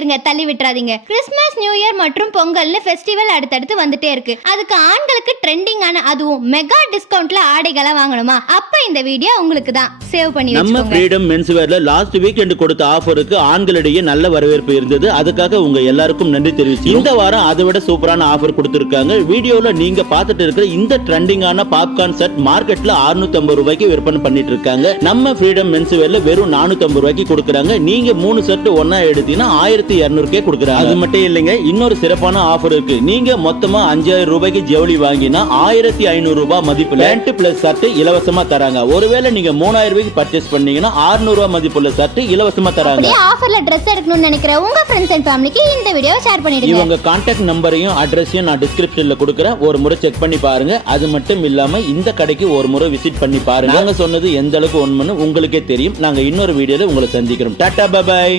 இருங்க தள்ளி விட்டுறாதீங்க. கிறிஸ்மஸ், நியூ இயர் மற்றும் பொங்கல்னு ஃபெஸ்டிவல் அடுத்தடுத்து வந்துட்டே இருக்கு. அதுக்கு ஆண்களுக்கு ட்ரெண்டிங்கான அதுவும் மெகா டிஸ்கவுண்ட்ல ஆடைகளை வாங்கணுமா? அப்ப இந்த வீடியோ உங்களுக்கு தான். சேவ் பண்ணி நம்ம வச்சுக்கோங்க. ஃப்ரீடம் மென்ஸ் வேர்ல லாஸ்ட் வீக்கெண்ட் கொடுத்த ஆஃபருக்கு ஆண்களிடையே நல்ல வரவேற்பு இருந்தது. அதுக்காக உங்க எல்லாருக்கும் நன்றி தெரிவிச்சு இந்த வாரம் அதை விட சூப்பரான ஆஃபர் கொடுத்திருக்காங்க. வீடியோல நீங்க பார்த்துட்டு இருக்கிற இந்த ட்ரெண்டிங்கான பாப்கார்ன் செட் மார்க்கெட்ல 650 ரூபாய்க்கு விற்பனை பண்ணிட்டு இருக்காங்க. நம்ம ஃப்ரீடம் மென்ஸ் வேர்ல வெறும் 450 ரூபாய்க்கு கொடுக்குறாங்க. நீங்க 3 செட் ஒன்னா எடுத்தீங்கன்னா 1200 கொடுக்குறாங்க. அது மட்டும் இல்லைங்க, இன்னொரு சிறப்பான ஆஃபர் இருக்கு. நீங்க மொத்தமா 5000 ரூபாய்க்கு ஜவுளி வாங்கினா 1500 ரூபாய் மதிப்புல பேண்ட் பிளஸ் ஷர்ட் இலவசமா தராங்க. ஒருவேளை நீங்க 3000 ரூபாய்க்கு பர்ச்சேஸ் பண்ணீங்கன்னா 600 ரூபாய் மதிப்புள்ள ஷர்ட் இலவசமா தராங்க. அப்படியே ஆஃபர்ல Dress எடுக்கணும்னு நினைக்கிற உங்க ஃப்ரெண்ட்ஸ் அண்ட் ஃபேமிலிக்கு இந்த வீடியோவை ஷேர் பண்ணிடுங்க. இவங்க கான்டாக்ட் நம்பரையும் அட்ரஸையும் நான் டிஸ்கிரிப்ஷன்ல கொடுக்குறேன். ஒரு முறை செக் பண்ணி பாருங்க. அது மட்டும் இல்லாம இந்த கடைக்கு ஒரு முறை விசிட் பண்ணி பாருங்க. நாங்க சொன்னது எந்த அளவுக்கு உண்மைன்னு உங்களுக்கே தெரியும். நாங்க இன்னொரு வீடியோல உங்களை சந்திக்கிறோம். Tata bye by.